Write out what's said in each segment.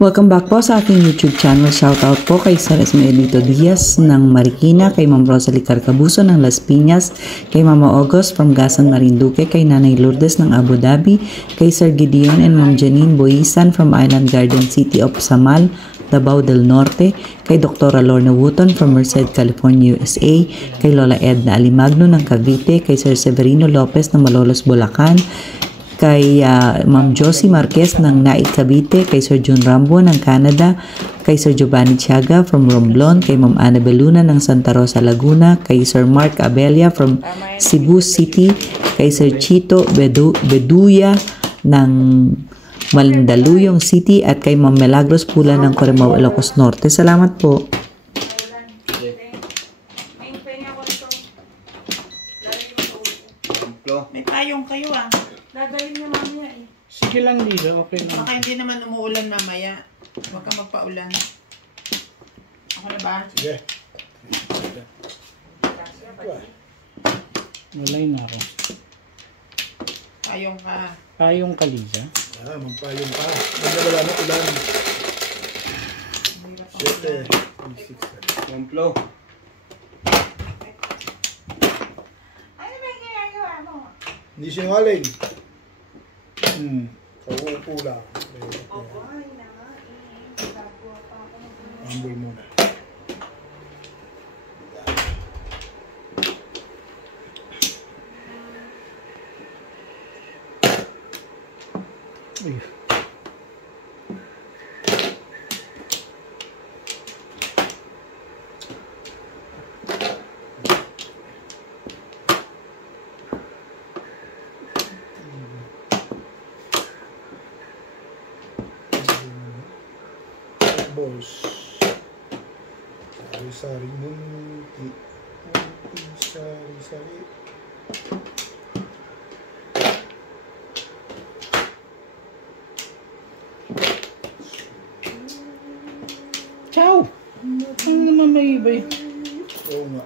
Welcome back po sa aking YouTube channel. Shoutout po kay Sir Esmeraldo Diaz ng Marikina, kay Ma'am Rosalie Carcabuso ng Las Piñas, kay Mama August from Gasan Marinduque, kay Nanay Lourdes ng Abu Dhabi, kay Sir Gideon and Ma'am Janine Boisan from Island Garden City of Samal, Davao del Norte, kay Dr. Lorna Wooton from Merced, California, USA, kay Lola Edna Alimagno ng Cavite, kay Sir Severino Lopez ng Malolos, Bulacan, kay Ma'am Josie Marquez ng Naik, Cavite, kay Sir John Rambo ng Canada, kay Sir Giovanni Tiaga from Romblon, kay Ma'am Annabel Luna ng Santa Rosa, Laguna, kay Sir Mark Abella from Cebu City, kay Sir Chito Beduya ng Mandaluyong City, at kay Ma'am Milagros Pula ng Corimao, Ilocos Norte. Salamat po. May payong kayo ah. Dadalhin niya mamaya eh. Sige lang dito, okay lang. Baka hindi naman umuulan mamaya. Huwag ka magpaulan. Ako na ba? Sige. Malay na ako. Payong ka. Payong ka, Liza? Magpayong pa. Wala na ulan. 7, 6, Templo. Ano ba yung ginagawa mo? Hindi sinungaling. Kauupo lang. Ambol muna. Uy. Boss. Sari-sari munti. Sari-sari. Ciao! Ano naman may iba yun? Oo nga.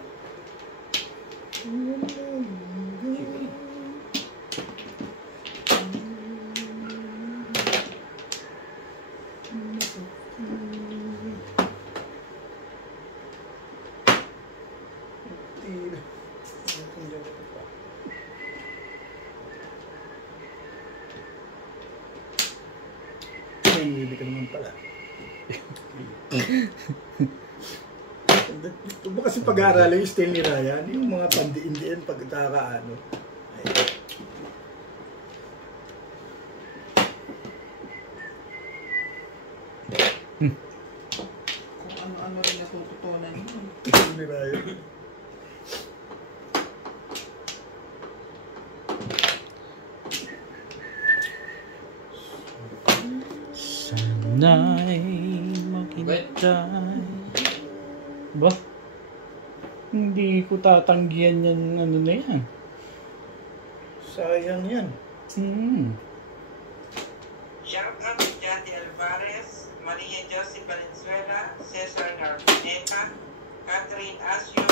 Hindi ka naman pala. Ito ba kasi pag-aaralin yung style ni Ryan, yung mga pandiin-diin pagkakaano. Kung ano-ano rin natututunan mo. Ito ni Ryan. Sana'y maghintay. Ba? Hindi ko tatanggihan yan, ano na yan. Sayang yan. Shout out to Jati Alvarez, Maria Joseph Valenzuela, Cesar Narvaneca, Catherine Asio,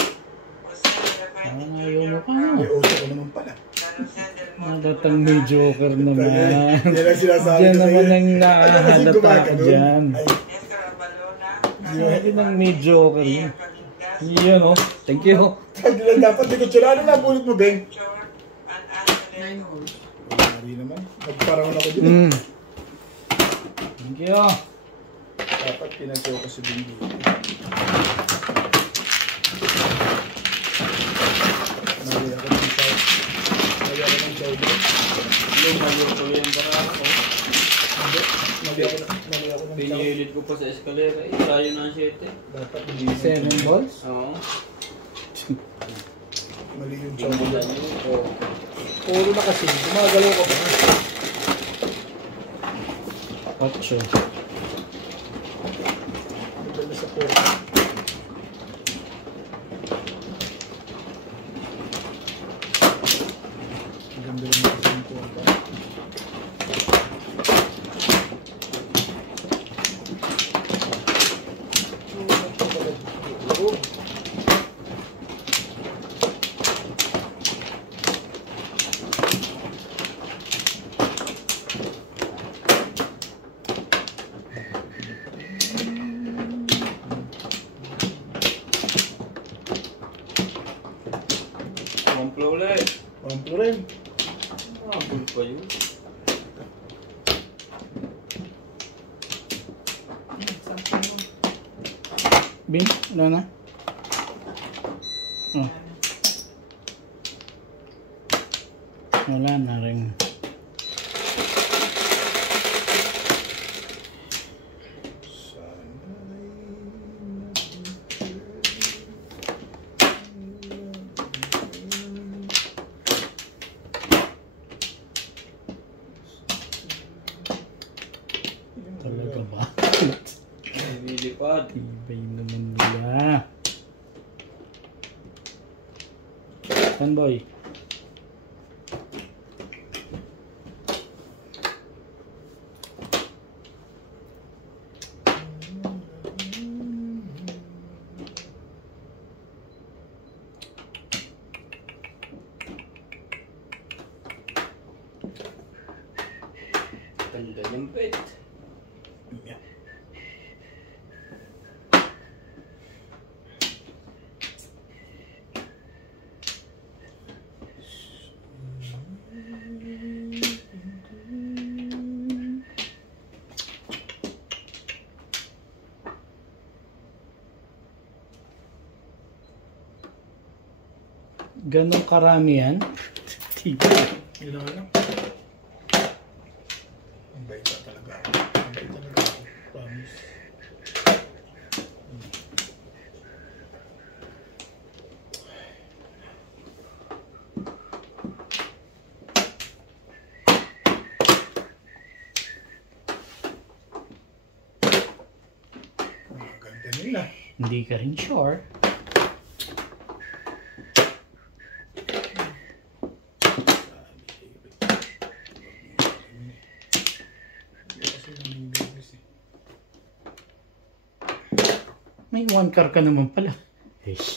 Jose Elefante ayaw mo Jr. pa. May uso ko naman pala. Nadatang may joker naman. Yan ang sinasabi Diyan ko naman sa'yo. ang nakahalata ka dyan. Esther Abalona, Hindi nang may joker yun. Yan o. Thank you. Hindi lang dapat di ko tsura. Ano na bulit mo, Beng? Chor, and Anthony. Hindi naman. Nagparang ako dyan. Thank you. Dapat pinagyo ko si Beng dito. Mali ako ng chow. Mali ako ng chow dito. Lumaluto yan para ako. Mali ako ng chow. Pinilit ko pa sa eskalera. Tayo na ang 7. Dapat hindi 7 balls? Oo. Mali yung chow ko Tingnan dyan. nyo. Puro na kasi. Gumagalaw ka pa. 8. Dito na sa puro. Ang ganda lang kasi yung puro. Kamplo rin. Abol pa yun. Sample mo. Bin, wala na? Oh. Wala na rin. Talaga ba? Nilipad. Ibay naman nila. Saan boy? Ganda yung pet. Ganong karami yan? Yun lang ano. Ang bait na talaga ako. Ang bait talaga ako. Promise. Ang ganda nila. Hindi ka rin sure. May one car ka naman pala. Eish.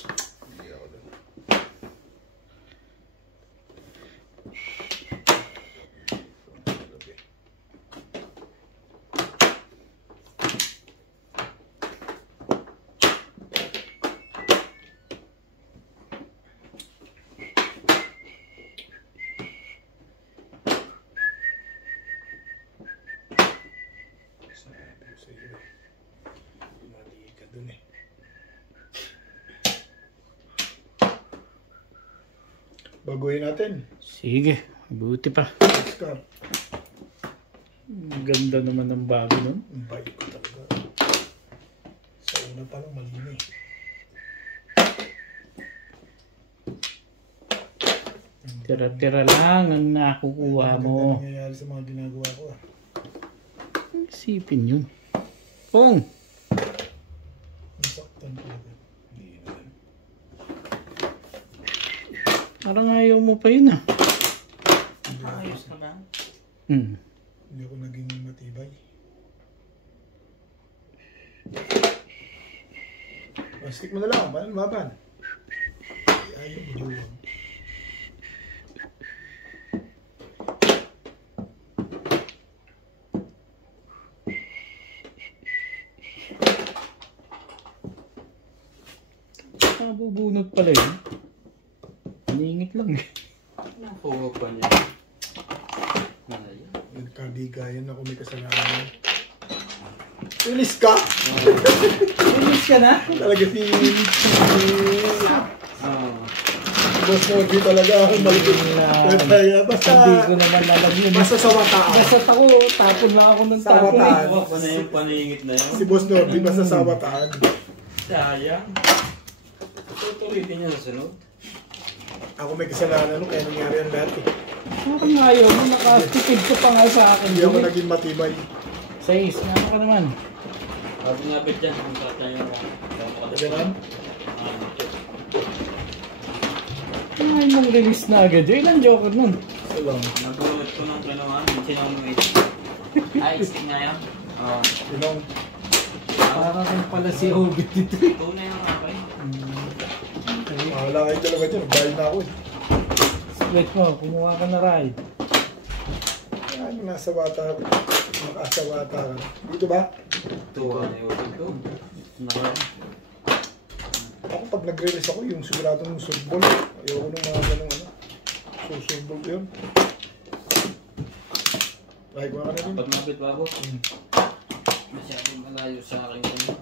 Sabi ko sa'yo eh. Mali ka dun eh. Baguhin natin. Sige, buti pa. Stop. Ang ganda naman ng bago nun. Ang bait ko talaga. Sa una pa lang mali eh. Tira-tira lang ang nakukuha mo. Ang nangyayari sa mga ginagawa ko ah. Isipin yun. Pong! Nasaktan talaga. Hindi naman. Parang ayaw mo pa yun ah. Ayos na ba? Hmm. Hindi ako naging matibay. Stick mo na lang. Paano laban? Ayaw mo yun. Nabubunot pala yun. Ningit lang eh. Nakuha pa niya. Ayun. Nagkabigayan ako, may kasalanan. Ilis ka? Inis ka na? Talaga si Ah. Boss Mogi talaga ang malupit. Basta, Hindi ko naman alam yun. basta sa wataan. Basta ako, tapon lang ako ng Sa tapon eh. wataan. Kuha pa na yung paningit na yun. Si Boss Mogi, basta sa wataan. Sayang. Tutulitin niya sa sunod. Ako may kasalanan no, kaya nangyari ang lahat eh. Parang ayaw mo, nakastipid ka pa nga sa akin. Hindi ako naging matibay. 6, nga ka naman. Sabi nga bet dyan, ang sarap na yung Ganun? Ay, mong release na agad. Ilan joker nun? Ito lang. Nagulot ko ng kinuha, sinomate. Ay, stick na yan. Oo. Ilong. Para kang pala si Obit dito. Tunay ang kakay. Wala kayo talaga dyan. Bayad na ako eh. Wait mo, kumuha ka na ride. Ano, nasa wata. Nasa wata ka. Dito ba? Tuwa na yung ito. Naka. Ako pag nag-release ako, yung siguradong softball. Ayoko nung mga ganung ano. Susubog yun. Like, wala ka na rin. Dapat mabit ba boss? Masyadong malayo sa akin kanya.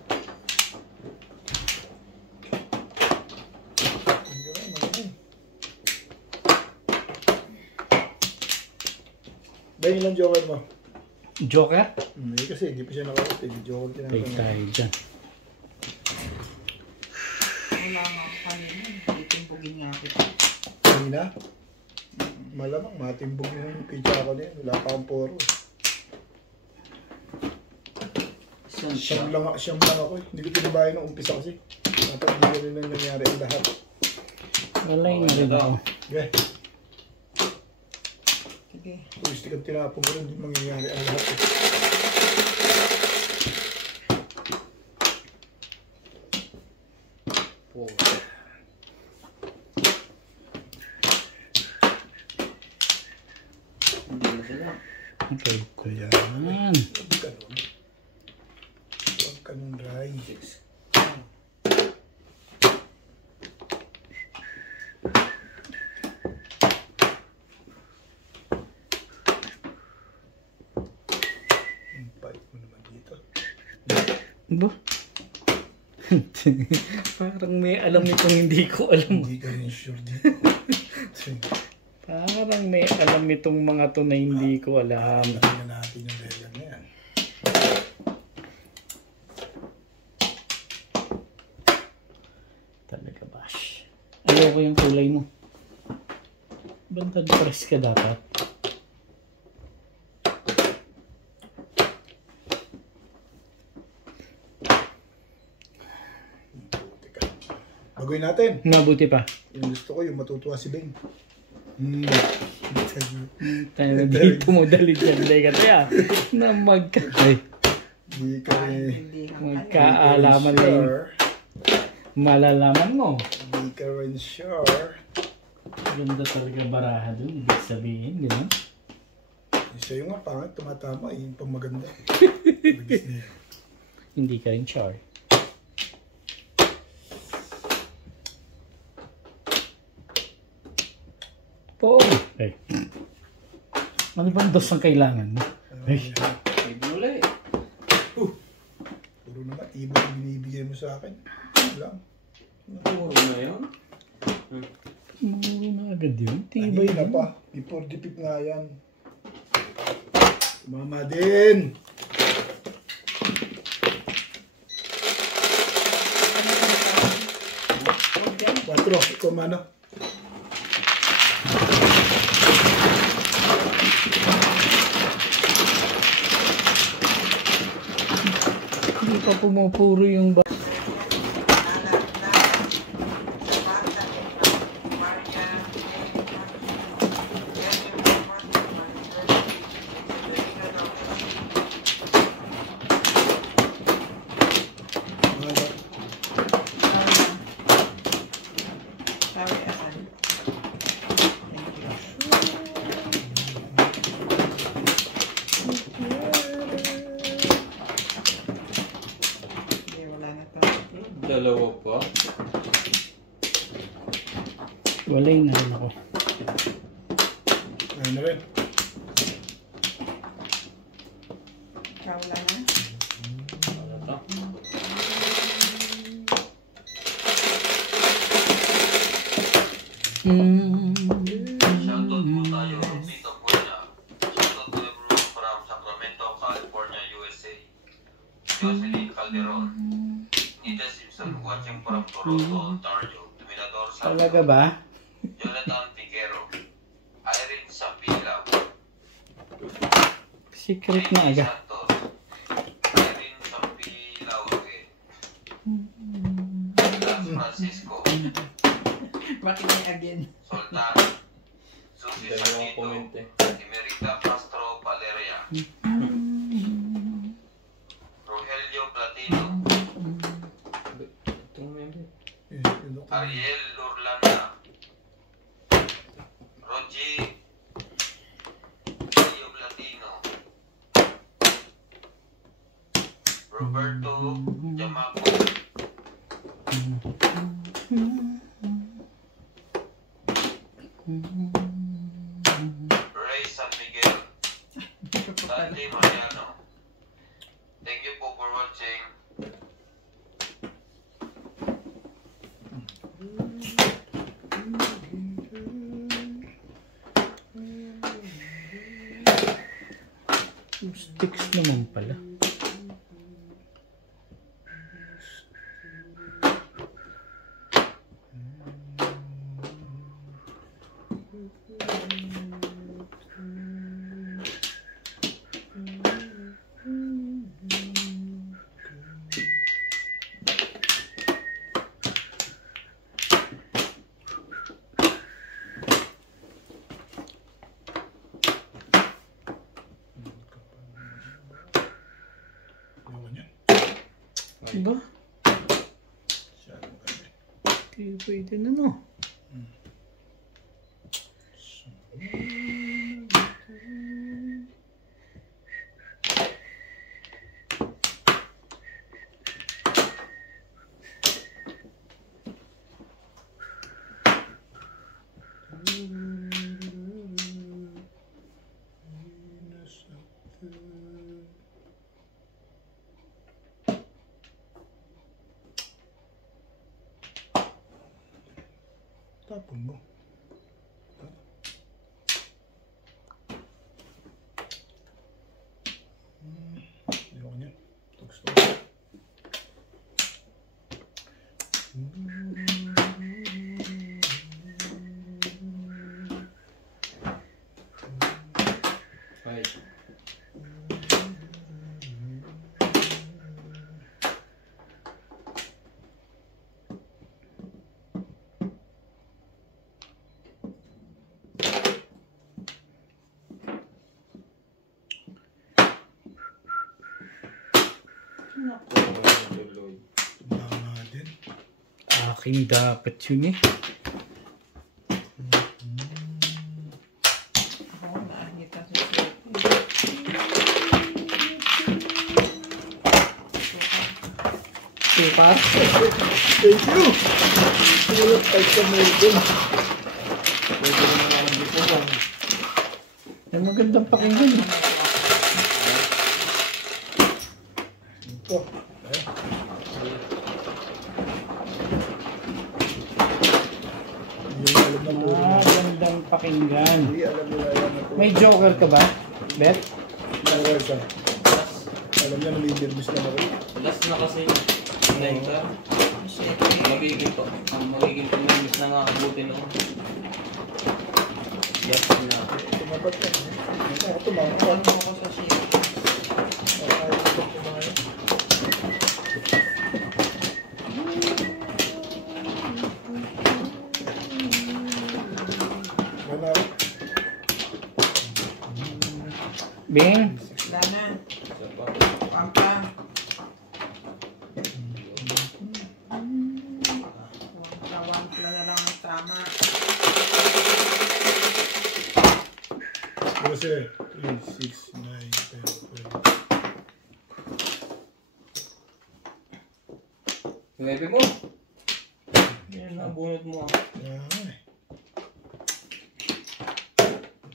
Dahil ilang joker mo? Joker? Kasi hindi pa siya nakarating. Joker Take kinakaroon. tayo dyan. Wala nga ako kanina. Itimbugin nga kita. Kanina? Malamang matimbog na yung pizza ko na yun. Wala pa akong poro. Siyam lang ako eh. Hindi ko tinabayan ng umpisa kasi. Dapat hindi ko rin nangyari ang lahat. Walay na rin ako. Okay. Sige. Kung gusto kang tinapong ko rin, hindi mangyayari ang lahat eh. Hindi na sila. Okay. Kaya, Yan. ganun. Huwag ganun, Ray. Ang bait mo naman dito. Ba? Parang may alam itong hindi ko alam. Hindi ka rin sure dito. Parang may alam itong mga to na hindi ko alam. Tingnan natin yung level na yan. Talaga bash. Ayoko yung kulay mo. Bantad press ka dapat. Teka. Bagoy natin. Mabuti pa. Yung gusto ko, yung matutuwa si Beng. Tayo na dito mo dali dyan. Dahil ka tayo. Na ay, Hindi ka rin Hindi ka magkaalaman na yun. sure. Malalaman mo. Hindi ka rin sure. Ganda talaga baraha dun. Ibig sabihin, gano'n. Sa'yo nga, pangit, tumatama. Yung pamaganda. Hindi ka rin sure. Oo. Ay. Ano ba ang dos ang kailangan mo? Ay. May gulay. Puro naman, ibon yung binibigay mo sa akin. Wala. Puro na yun. Mawala na agad yun. Tibay Kanina na pa. Before dipit nga yan. Mama din. Quatro. Ikaw mano. Hindi pa pumupuro yung ba. Mano. Sorry, asan? Hindi, wala na to. Dalawa pa. Walay na rin ako. Ano rin. Ikaw wala na? Ano to? Shoutout po tayo dito po niya. Shoutout to everyone from Sacramento, California, USA. Jocelyn Calderon. Nita Simpson watching from Toronto, Ontario. Dominador Talaga Santo. ba? Jonathan Figuero. Irene Sapila. Secret na aga. Santos. Irene Sapila. Douglas Francisco. Bakit may again? Sultan. Susie Dalawang Sarnito. comment eh. Emerita Castro Valeria. Rogelio Platino. Itong member. Ariel Lurlanda. Rogi Rio Platino. Roberto Jamaco. watching. Sticks naman pala. Ba? Hindi pwede na, no? Tapon mo. Ayoko niyan. Ito gusto ko. Right. Tama din. Akin dapat yun eh. Oo, naahit ka sa sir. Sukat. Thank you! Sulat ay kamay din. Pwede naman ako dito lang. Ay, magandang pakinggan. Ito. Hindi alam na po. Magandang pakinggan. Hindi alam nila yan na po. May joker ka ba, Beth? Meron siya. Alam niya na may dermis lang ako. Last na kasi yung ka. Magiging pamilis na nga abutin ako. Yes na. Tumapat ka. Ako tumapat. Ano ako sa sir? Bing? Wala na. Isa pa. Pampa. Kawan pala na lang ang tama. Kasi 3, 6, 9, 10, 12. Yung epic mo? Yan, nabunot mo. Yan eh.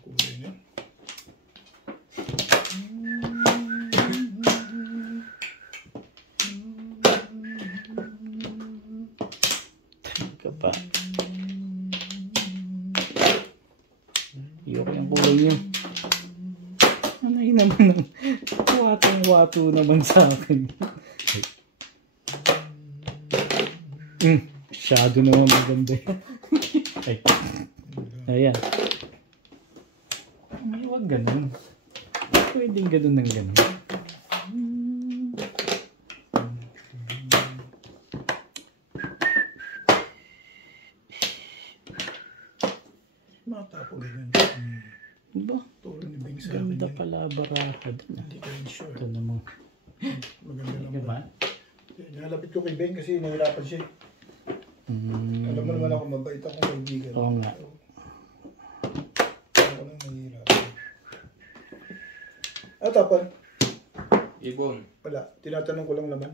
Kulay niya. Ka pa. Iyok yung kulay niyo. Anay naman ng watong-wato naman sa akin. Masyado naman maganda yan. Ay. Ayan. Ay, huwag ganun. Pwedeng ganun ng ganun. Matapong ganyan. Ba? Turo ni Bing sa akin Ganda yan. pala baraha. Hindi ka rin sure. Ito namang. Maganda Hindi naman. ba? Nalapit ko kay Bing kasi nahirapan siya. Alam mo naman ako, mabait akong kaibigan. Oo nga. Ako lang nahihirapan. Tapan. Ibon. Wala. Tinatanong ko lang naman.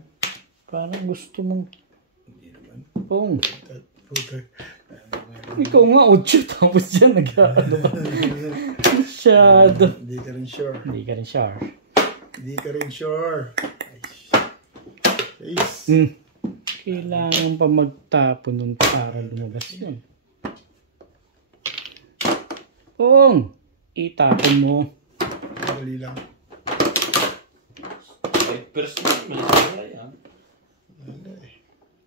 Parang gusto mong Hindi naman. pong. Okay. Ikaw nga, 8 tapos dyan nag-ano ka. Masyado. Hindi ka rin sure. Hindi ka rin sure. Hindi ka rin sure. Ay, Ace. Kailangan pa magtapon nun para lumabas yun. Pong! Itapon mo. Dali lang. 5% malaki yan. Wala eh.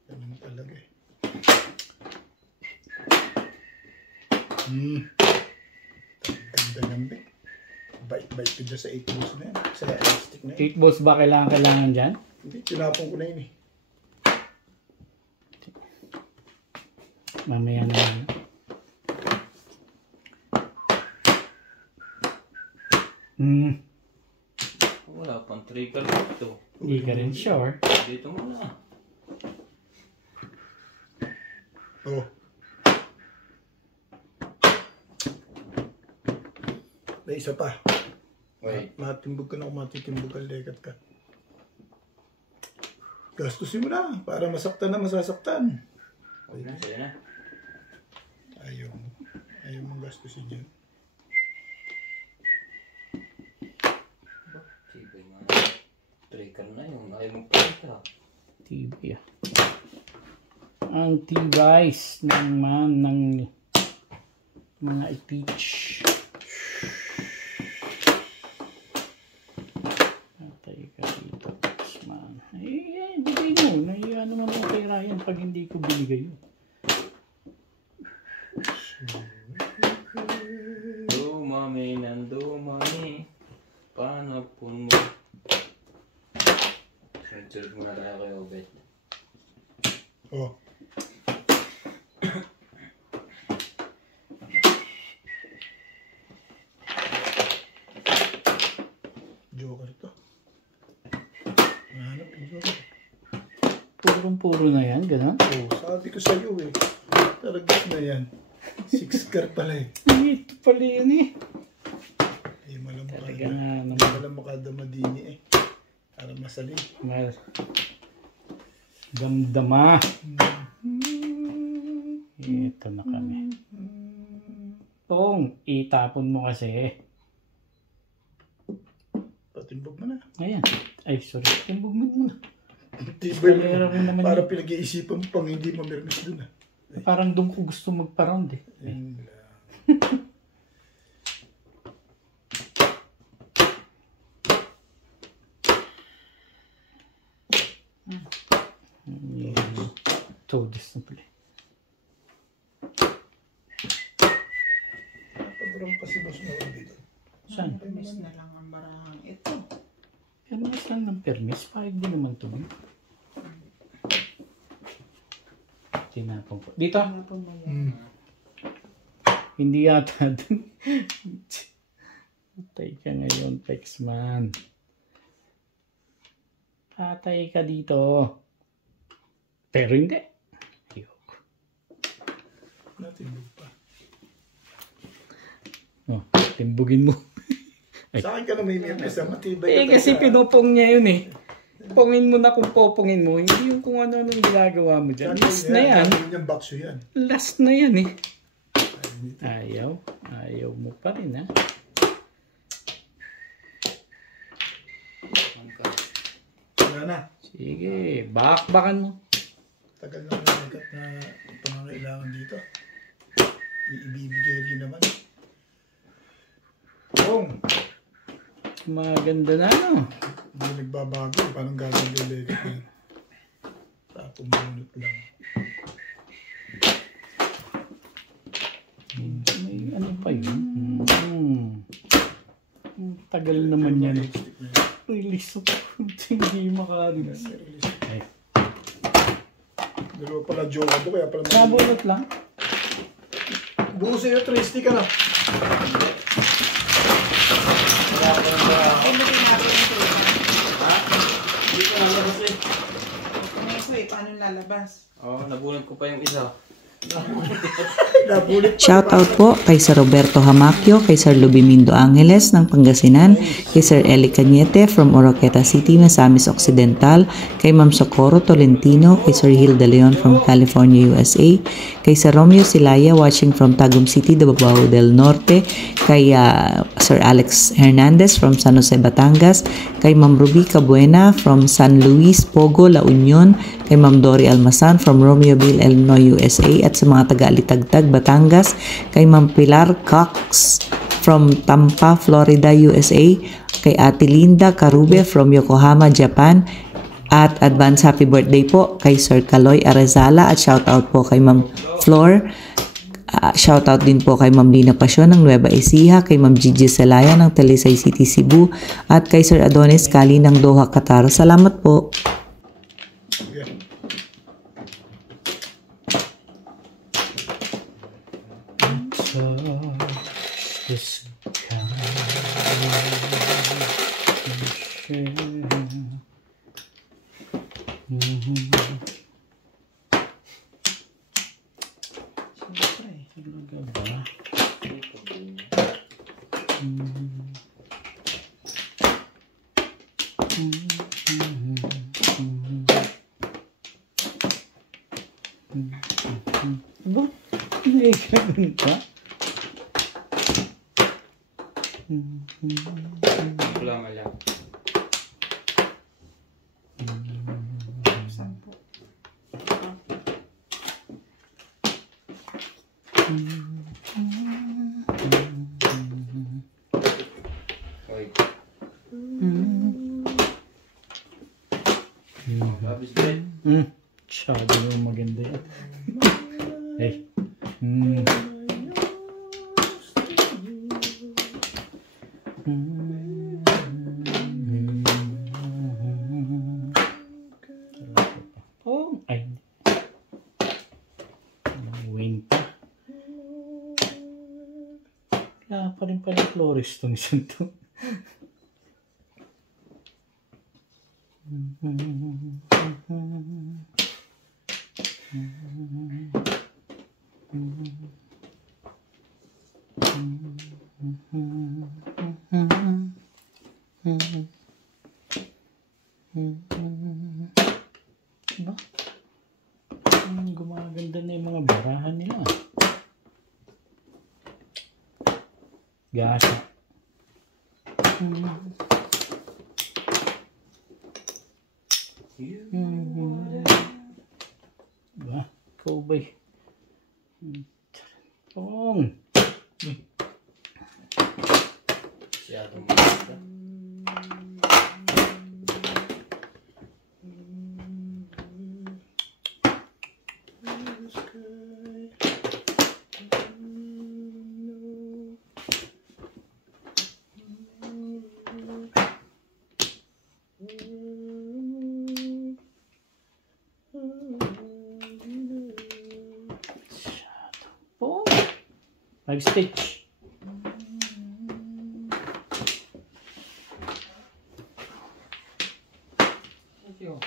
Ganun talaga eh. Ganda lambi. Bite-bite ko dyan sa 8 balls na yan. Sa elastic na yan. 8 balls ba kailangan dyan? Hindi, tinapon ko na yun eh. Mamaya na yan. Wala pang trigger dito. Hindi ka rin sure. Dito muna. Oh. May isa pa. Wait. Matimbog ka na kung matitimbog ka, lekat ka. Gastusin mo na para masaktan na masasaktan. Huwag na, sa'yo na. Ayaw mo. Ayaw mong gastusin yun. Tibay nga. Trigger na yung ayaw mong pagka. Tibay ah. Ang tibay naman ng mga i-peach. Patay ka dito. Man. Ay, bigay mo. Nahiya naman ako kay Ryan pag hindi ko binigay yun. Dumami ng dumami. Panapon mo. Sunod muna tayo kay Obet. Oh. Joker to. Hanap yung joker. Purong-puro na yan, gano'n? Oh, sabi ko sa'yo eh. Taragat na yan. 6 car pala eh. Ay, ito pala yan eh. Eh, malam Talaga makada. na naman. Malam makada madini eh. Para masali. Damdama. Ito na kami. Pong, itapon mo kasi. Patimbog mo na. Ayan. Ay, sorry. Timbog mo muna. Tibay Palera rin naman para yun. pinag-iisipan pang hindi mamirmis dun ah. Parang doon ko gusto magpa-round eh. Yun lang. Todis na pala. Pag-round pa si Boss Noel dito. Saan? Permis na lang ang barahang ito. Permis lang ng permis. Kahit di naman ito. Tinapon ko. Dito. Tinapon mo yan. Hindi yata dun. Patay ka ngayon, Pexman. Patay ka dito. Pero hindi. Ayoko. Natimbog pa. Oh, timbugin mo. Ay. Sa akin ka na may mirmis ah. Matibay Eh ka kasi talaga. pinupong niya yun eh. Pongin mo na kung popongin mo. Hindi yung kung ano-ano yung ginagawa mo dyan. Last na yan. Yung bakso yan. Last na yan eh. Ayaw. Ayaw mo pa rin ha. Wala na. Sige. Bakbakan mo. Tagal na nalagat na pangangailangan dito. Ibibigay rin naman. Pong! Maganda na no. Hindi nagbabago. Parang gagawin yung legat yun. Tapong bunot lang. May ano pa yun? Tagal naman yan. Lipstick na yun. Release of hindi makarelease. May release. Ay. Dalawa pala joker to kaya pala Nabulot lang. buo sa'yo, Tristy ka na. Ay, hindi natin ito. Hindi ko nalabas eh. Neso eh, paano lalabas? Oo, nabunod ko pa yung isa. Nabulit pa. Shoutout po kay Sir Roberto Hamacchio, kay Sir Lubimindo Angeles ng Pangasinan, kay Sir Eli Cañete from Oroqueta City, Misamis Occidental, kay Ma'am Socorro Tolentino, kay Sir Hilda Leon from California, USA, kay Sir Romeo Silaya watching from Tagum City, Davao del Norte, kay Sir Alex Hernandez from San Jose, Batangas, kay kay Ma'am Ruby Cabuena from San Luis Pogo, La Union, kay Ma'am Dory Almasan from Romeoville, Illinois, USA, at sa mga taga-Alitagtag, Batangas, kay Ma'am Pilar Cox from Tampa, Florida, USA, kay Ate Linda Carube from Yokohama, Japan, at advance happy birthday po kay Sir Kaloy Arezala, at shoutout po kay Ma'am Flor. Shoutout din po kay Ma'am Lina Pasyon ng Nueva Ecija, kay Ma'am Gigi Celaya ng Talisay City, Cebu, at kay Sir Adonis Kali ng Doha, Qatar. Salamat po. Wala nga lang. Masyado naman maganda yan. Hey. Oh, ay. Win pa. Kaya pa rin pala florist tong isang to. Diba? Gumaganda na yung mga barahan nila. Gasa. Diba? Ikaw ba'y? Tarantong. Siyadong maganda. Oh, 5 stitch. Thank you.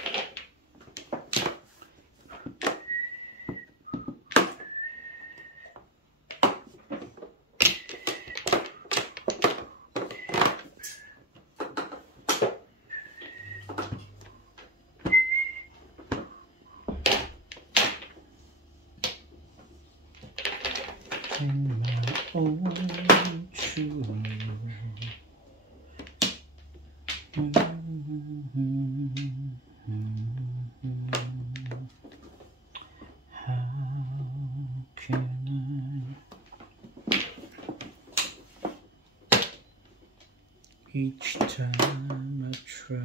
Each time I try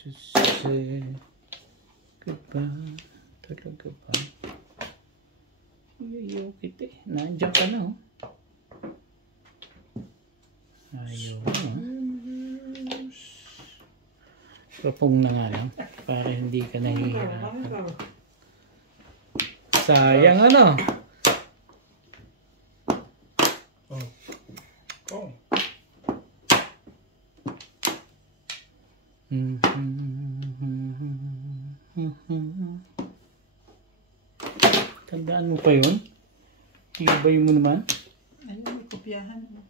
to say goodbye, talaga ba? Ayaw kita eh. Nandiyan ka na oh. Ayaw na. Kapong na nga lang para hindi ka nahihirapan. Sayang ano? Oh. Tandaan mo pa yun? Tibay mo naman? Ayun, may kopyahan mo.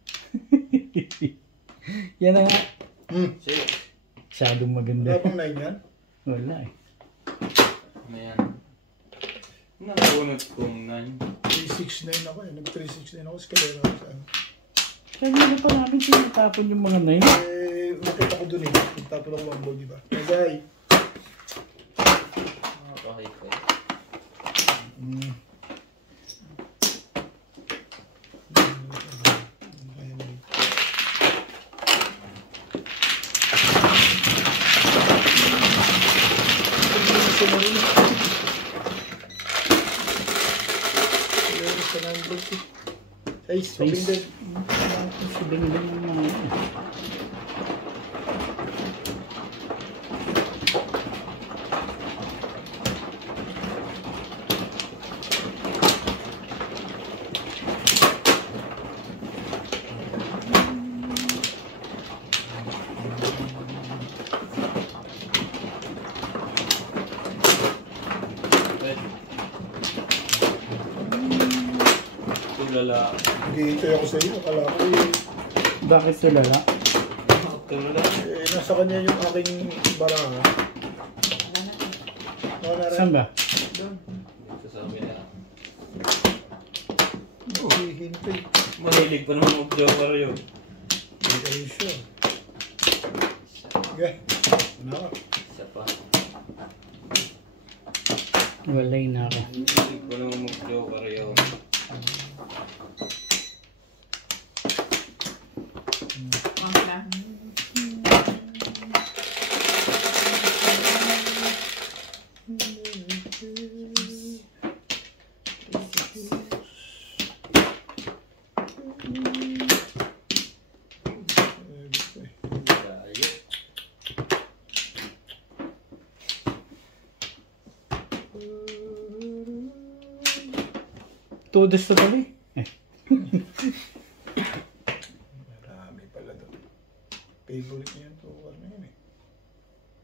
Yan na nga. Wala Masyadong maganda. bang 9 yan? Wala eh. Ayan. Nabunot kong 9. 369 ako eh. Nag-369 ako sa kalera. Kanina pa namin tinatapon yung mga na yun. Nakita ko dun eh. Nagtapon ako ng ball, di ba? Mazay. Kahit ko. Size, mabing din. Sabing din ng mga yun. Tulala. Nag-iintay ako sa iyo. Akala ko eh. Bakit tulala? Tulala. Nasa kanya yung aking baraha. Saan ba? Sasabi na. Hihintay. Mahilig pa naman mag-joker yun. Hindi kayo sure. Sige. Ano ka? Isa pa. Walay na ako. Mahilig pa naman mag-joker yun. Wala. Tayo. Todes na tuloy. Marami pala doon. Favorite niya to. Ano yun eh.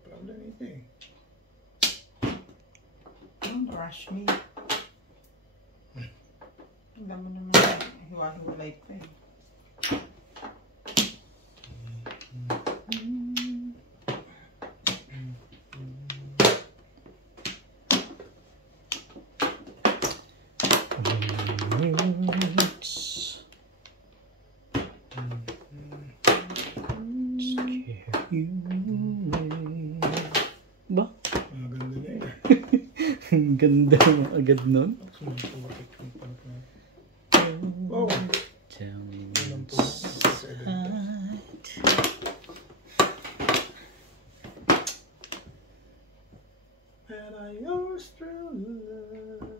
Problem ito eh. Don't rush me. Ang dami naman hiwa-hiwalay pa eh. Ba? Maganda na eh. Ang ganda mo agad nun. Wow. Tell me Ilang po? And I yours true love.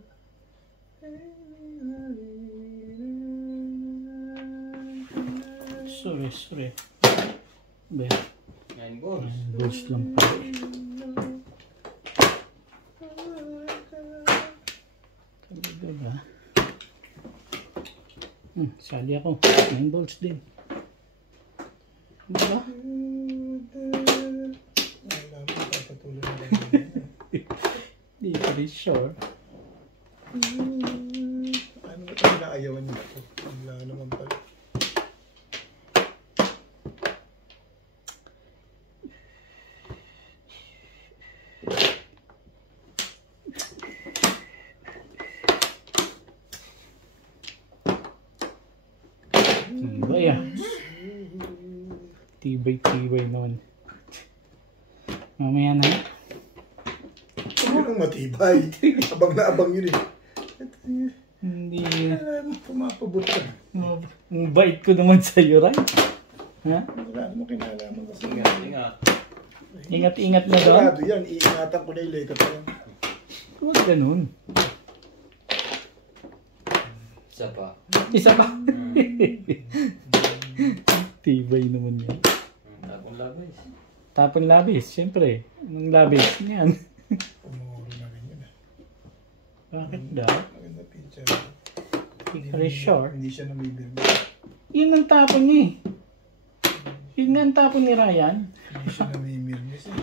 Sorry. Ba? 9 balls. Balls lang pala. Talaga ba? Sali ako. 9 balls din. Diba? Alam ko, papatuloy na lang yun. Di ko rin sure. Ano ba ito inaayawan niyo ito? Wala naman pala. Tibay ah. Tibay naman. Mamaya na. Huwag nang matibay. Abang na abang yun eh. Hindi. Alam mo, pumapabot ka. Ang bait ko naman sa'yo, right? Ha? Wala naman kinalaman kasi. Ingat. Ingat-ingat na daw. Sarado yan. Iingatan ko na yung lekat yan. Huwag ganun. Isa pa. Isa pa. Tibay naman yan. Tapong labis. Tapon labis, siyempre. Anong labis niyan? Pumuro na rin yun eh. Bakit daw? Maganda picture. Hindi ka rin sure. Hindi siya namibirma. Yun ang tapon niya eh. Yun nga ang tapon ni Ryan. Hindi siya namimirmis eh.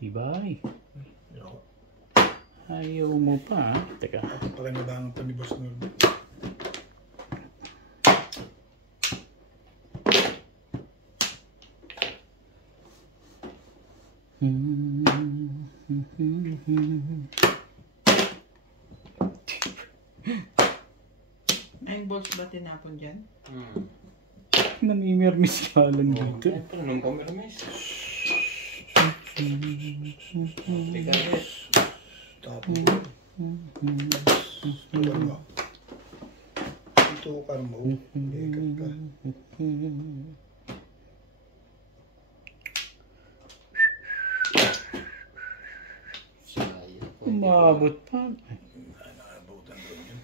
Tibay. Yo. Ayaw mo pa. Teka. Ako pala nabangan to ni Boss Norbert. 9 volts ba tinapon dyan? Namimirmis ka lang dito. Siyempre, nung pumirmis. Bigalit. Tapos ko. Wala. Ito karma. Ikat ka. Sayang. Umabot pa. Nakabutan doon yun.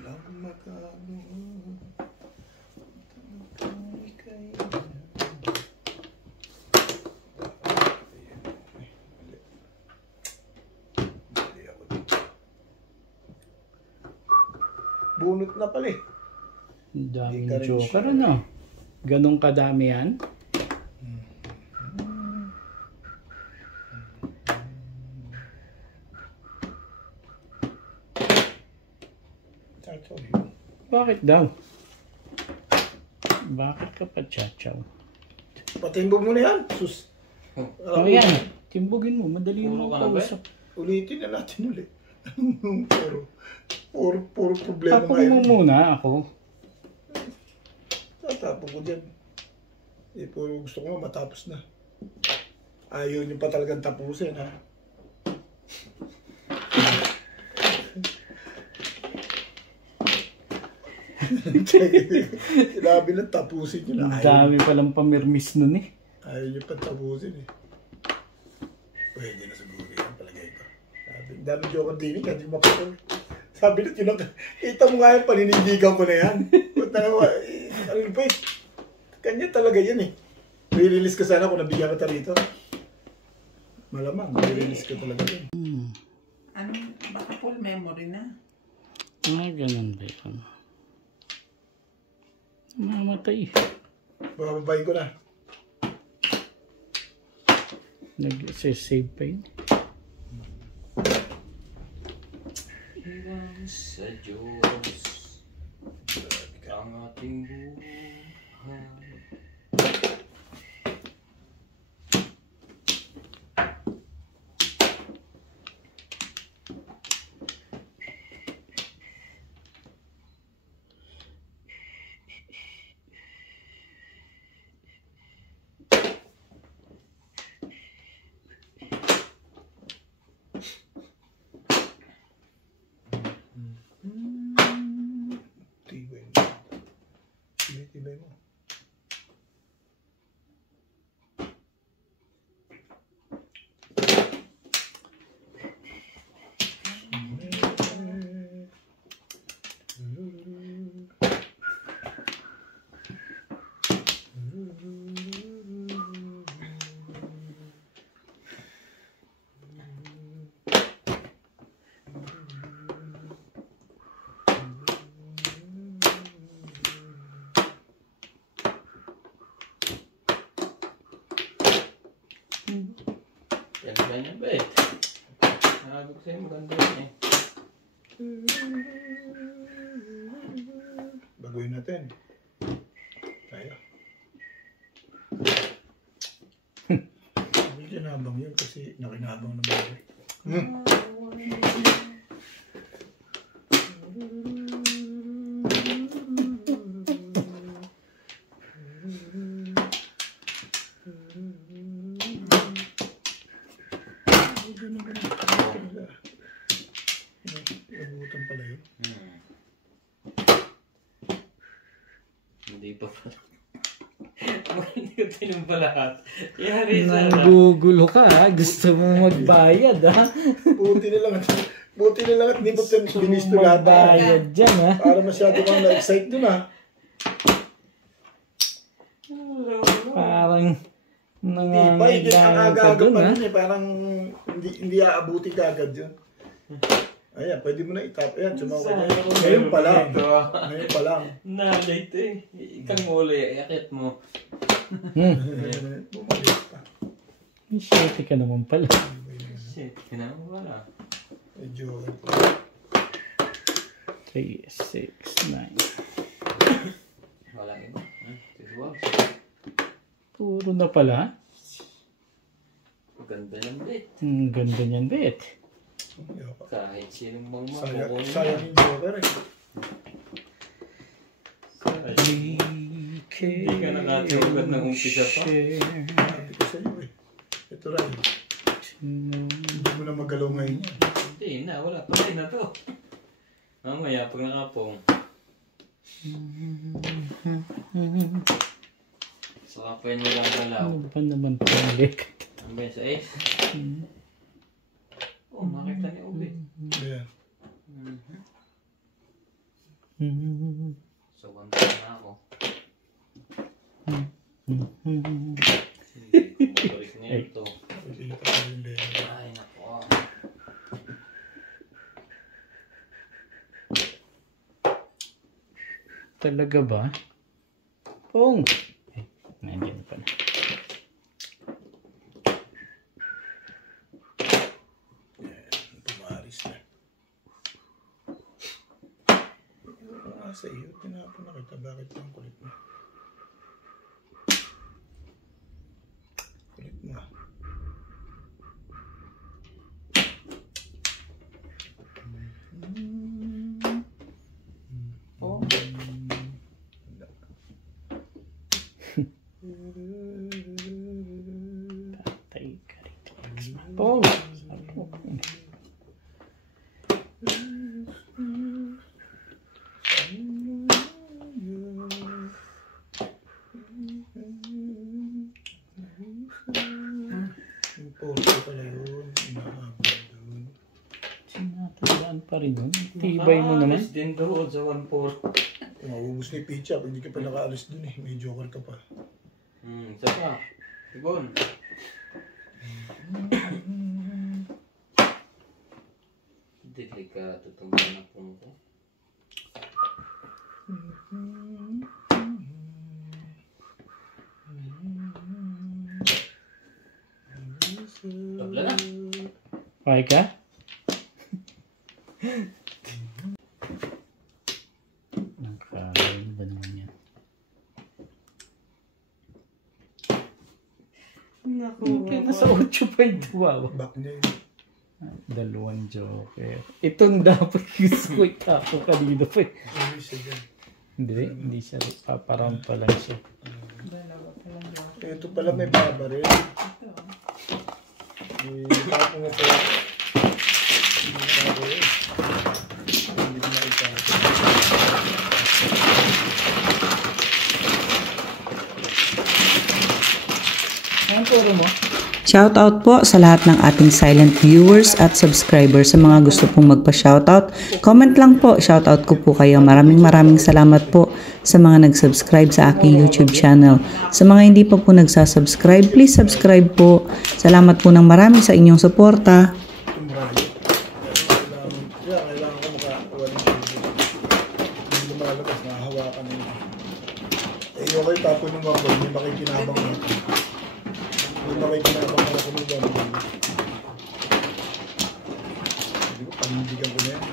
Lang magkano. Bunot na pala eh. Ang daming Di ka rin joker, sure. ano? Ganong kadami yan? Sorry. Bakit daw? Bakit ka pa chachaw? Patimbog mo na yan. Sus. Oh, yan. Timbugin mo. Madali Puro mo ka na ba? kausap. Ulitin na natin ulit. puro problema Tapos mo muna ako. Tatapos ko dyan. Puro gusto ko matapos na. Ayaw niyo pa talagang tapusin, ha? Sinabi na tapusin niyo na. Ang dami palang pamirmis nun eh. Ayaw niyo pa tapusin, eh. Pwede na siguro yan, palagay ko. Dami joke din, hindi mapapal. Sabi na, kita mo nga yan, paninindigan ko na yan. Ba't na naman, ano pa eh. Kanya talaga yan eh. Re-release ka sana kung nabigyan ka rito. Malamang, re-release ka talaga yan. Ano, baka full memory na. Ganun ba yun? Mamatay. Bababayin ko na. Nag-save pa yun. Ilang sa Diyos ang ating buhay. Tibay mo. Tibay mo. Yan ganyan ba eh. Sabi ko sa'yo maganda yun eh. Baguhin natin. Tayo. Hindi kinabang yun kasi nakinabang naman. Nabutan pala yun. Hindi pa pala. Hindi ko tinumpa lahat. Yari sana. Nanggugulo ka ha. Gusto mo magbayad ha. Buti na lang at hindi mo Gusto mo binisto lahat. magbayad dyan ha. Para masyado kang na-excite dun, ha. Parang Di ba, hindi ang nangangailangan ka aga-aga dun pa ha. yun eh. Parang hindi aabuti ka agad yun. Ayan, pwede mo na itap. Ayan, sumawag na yun. Ngayon pa lang. Ngayon pa lang. Na-late eh. Ikang muli, iakit mo. Bumalik pa. Shitty ka naman pala. Shit, kinaman wala. Medyo... 3, 6, 9. Wala iba. Siswag. Puro na pala. Ganda ng bit. Ang ganda niyan, Bet. Kahit sinong mang Sayang makukunin. yung joker eh. Hindi ka nakatulad ng umpisa pa. Sabi ko sa'yo eh. Ito rin. Hindi mo na magalaw ngayon yan. Hindi na, wala. Patay na to. Mamaya, pag nakapong. So, kapain mo lang galaw. Ano ba naman ito? Ano ba yun sa ace? Oh, nakita ni Ubi. Ayan. So, konti na ako. Bumabalik niya ito. Pagkita ko rin din. Ay, nako. Talaga ba? Pong! Ay, nandiyan pa na. Pumaris na. Sa iyo, pinapon na kita. Bakit ang kulit mo? Kulit mo. Oh. Tatay ka rito. Pong! Yung polo pala yun. Inahabol doon. Sinatandaan pa rin yun. Tibay mo naman. Alis din doon sa 1-4. Maubos ni Picha. Hindi ka pa nakaalis dun eh. May joker ka pa. Isa pa. Ibon. Delikado itong manapong ko. Tabla na. Okay ka? Nakakain ba naman yan? Kaya nasa 8 pa yung tuwawa. Back niya yun. Dalawang joker. Itong dapat gusto ko itapo kanina pa eh. Ay, sige. Hindi siya. Paparound pa lang siya. Ito pala may baba rin. Itapo nga pala. Hindi ko maitapo. Ang puro mo? Shoutout po sa lahat ng ating silent viewers at subscribers. Sa mga gusto pong magpa-shoutout, comment lang po. Shoutout ko po kayo. Maraming salamat po sa mga nag-subscribe sa aking YouTube channel. Sa mga hindi pa po nagsasubscribe, please subscribe po. Salamat po ng marami sa inyong suporta. Kailangan ko makakuha ng video. Hindi lumalabas, nahahawakan na yun. Eh, okay, tapo ng mga boy. Hindi makikinabang na. Hindi makikinabang na ako ng mga boy. Hindi ko, panindigan ko na yan.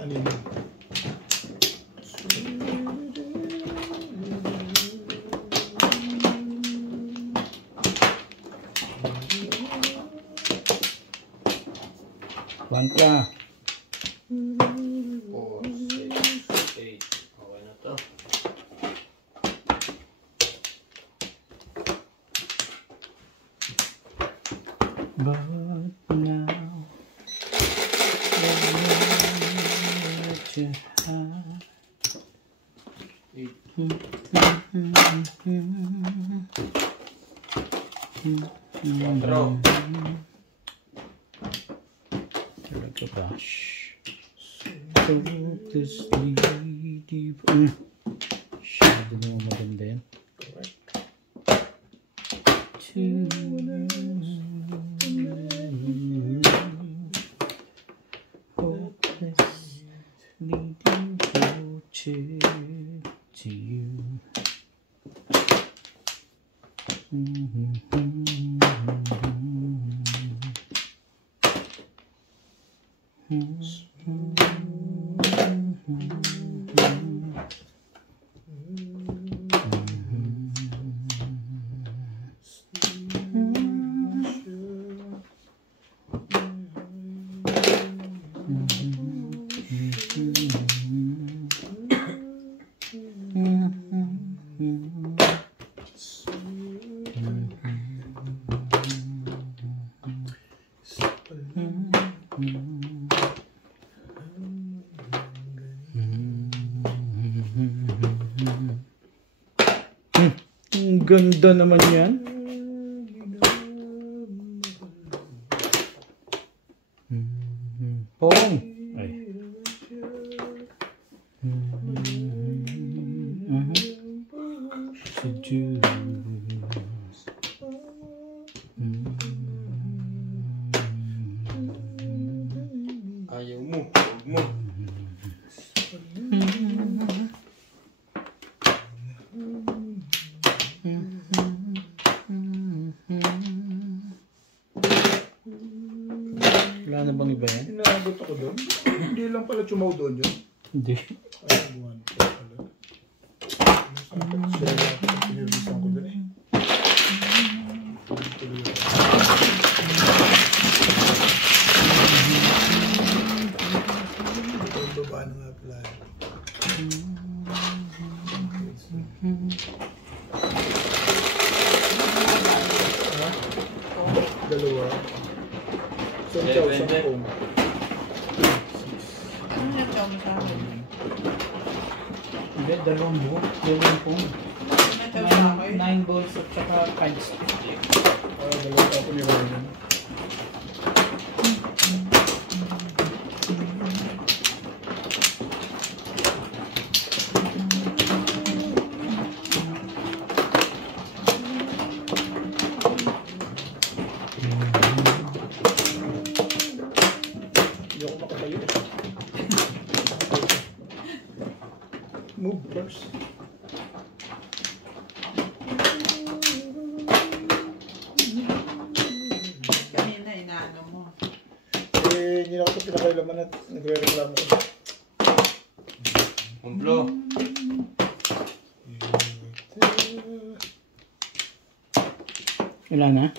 Ano yun? Bangka. 4, 6, 8. Okay na to. But now, let you have. 4. Talaga ba? So, this lady... Masyado naman maganda yan. Hopeless leading to you. Ganda naman yan. Pong. Ay. Seduce. Ayaw mo. Huwag mo. Wala na bang iba yan? Inaabot ako doon. Hindi lang pala chumaw doon yun. Hindi. Ay, buwan ko pala. Pinirilisan ko doon eh. Ito yung baba na nga pala. Dalawa. Isang chow, sampung. Ano na chow mo sa akin? Hindi, dalawang buhok. Dalawang pong. Ano na chow sa akin? 9 balls at saka 5 stick. Dalawa ako ni Ryan. Hindi ako makatayo. Move first. Kanina inaano mo. Hindi na ako ito pinakailaman at nagre-reklamo ko. Kumplo. Wala na?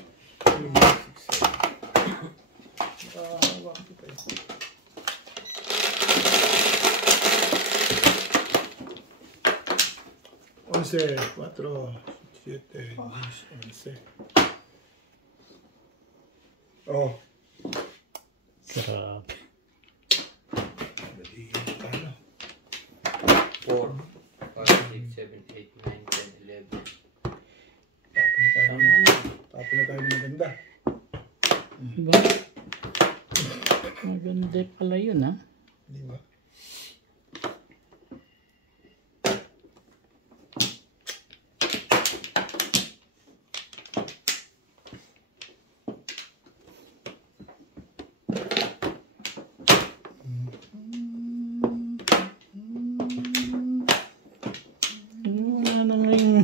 Nakahawak kita eh. Once, 4, 7, 11. Oh. Sarap. Dali, paano? 4, 5, 6, 7, 8, 9, 10, 11. Tapon na tayo ng maganda. Diba? Maganda pala yun, ha? Di ba? Wala na ngayong,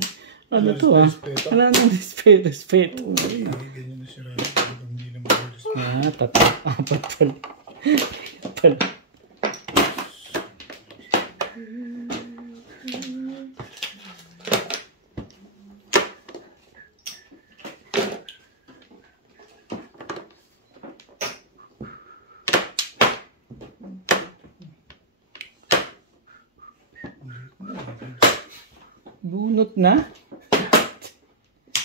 ano to, ha? Respeto. Wala na respeto. Ay, ganyan na si Ryan. Talagang hindi naman ako respeto. Ah, tatlo. Apat pala. Pala. Bunot na?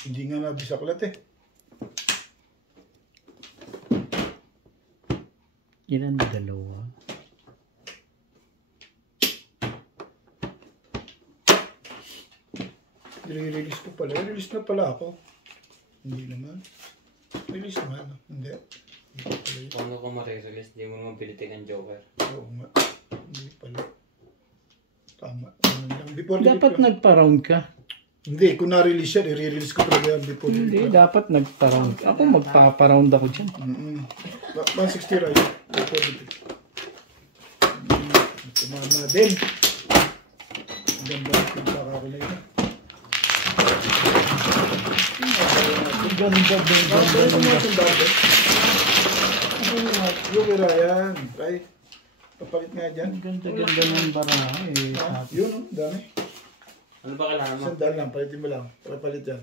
Hindi nga nabisaklat eh. Ilan? Dalawa. I-release ko pala. I-release na pala ako. Hindi naman. Release naman. Hindi. Hindi ko pala yun. Paano ko ma-release? Di mo naman pilitin ang Joker. Oo nga. Hindi pala. Tama. Ano lang. Before Dapat delete lang. nagpa-round ka. Hindi. Kung na-release yan, i-release ko talaga yan before Hindi, delete lang. dapat nagpa-round. Ako magpapa-round ako dyan. 160 right. Before delete. Tumama din. Ang ganda ng pagkakakulay na. Ganda, Bakit mo itong dati? Yung kira yan. Try. Papalit nga dyan. Ganda ng baraha eh. Yun, dami. Ano ba kailangan mo? Sandal lang, palitin mo lang. Para palit yan.